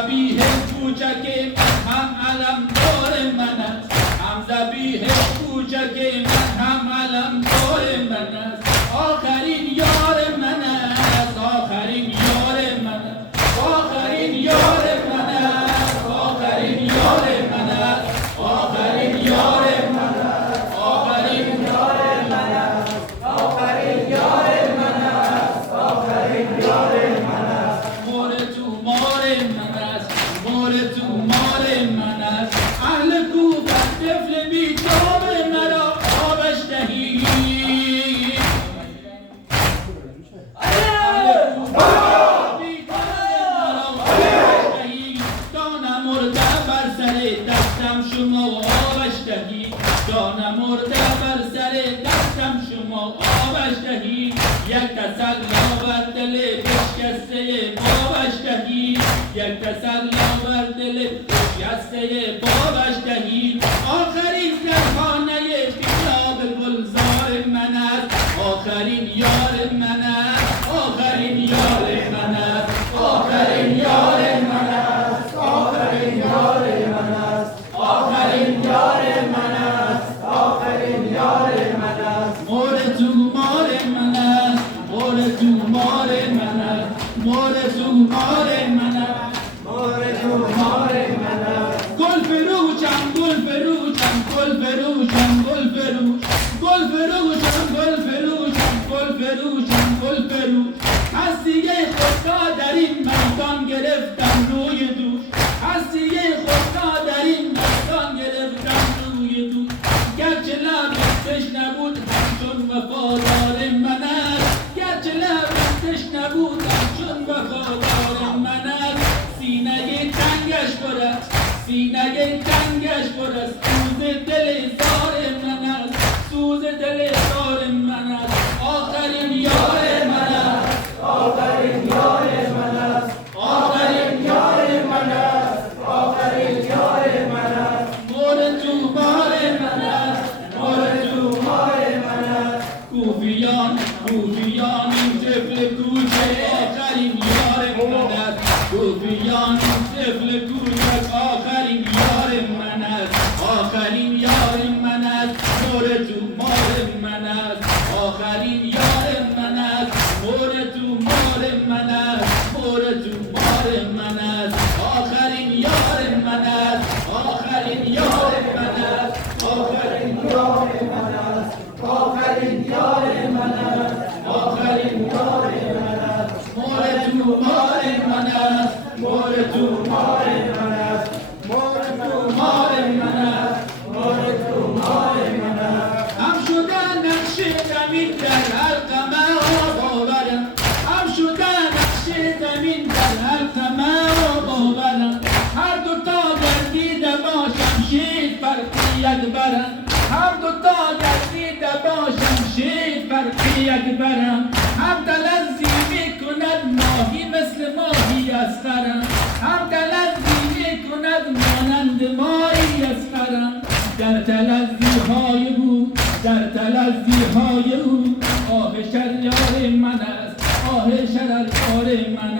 ذبیح کوچک من هم علمدار من است، هم ذبیح کوچک من هم علمدار من است. آخرین یار من است، آخرین یار من است، آخرین یار من است، آخرین یار من است، آخرین یار من است، آخرین یار من است، آخرین یار من است، آخرین یار من است. مور تو مار من است، مور تو مار من است. اهل کوفه طفل بیتاب مرا آبش دهید. دانم مرده بر سر دستم شما آبش دهید، دانم مرده بر سر دستم شما آبش دهید. یک تسلا بر دل بشکسته بابش دهید، یک تسلا بر دل بشکسته بابش دهید. آخرین در خانه بیاب گلزار من است، آخرین یار من است، آخرین یار من است، آخرین یار من است، آخرین یار من است، آخرین یار من است، آخرین یار من است. مور تو مار من است، مور تو مار من است، مور تو مار من است، مور تو مار من است. گل فروشم گل فروشم گل فروشم گل فروش، گل فروشم گل فروشم گل فروشم گل فروش. هستیه خود را در این میدان گرفتم روی دوش، هستیه خود را در این میدان گرفتم روی دوش. گرچه لبش تشنه بود همچون وفادار من است، گرچه لبش تشنه بود همچون وفادار من است. سینه تنگش پر است، سینه تنگش پر است. سوز دل زار من است، سوز دل زار من است. آخرین یار من است، آخرین یار من است، آخرین یار من است، آخرین یار من است. مور تو مار من است، مور تو مار من است. کوفیان کوفیان این طفل کوچک آخرین یار من است، کوفیان این طفل کوچک آخرین یار من است، آخرین یار من است. مور تو مار من است، آخرین یار من است، مور تو مار من است، مور تو مار من است. آخرین یار من است، آخرین یار من است، آخرین یار من است، آخرین یار من است، آخرین یار من است. مور تو مار من است، مور تو مار من است، مور تو مار من است، مور تو مار من است. هم شدن نقش زمین در حلقم باورم، هم شدن نقش زمین در حلقم باورم. هر دوتا گردیده با شمشیر فرقی برم، هر دوتا گردیده با شمشیر فرقی برم. هم تلذی میکند ماهی مثل ماهی اصغرم، هم تلذی میکند مانند ماهی اصغرم. در تلذی های او، در تلذی های او آه شرار من است، آه شرار من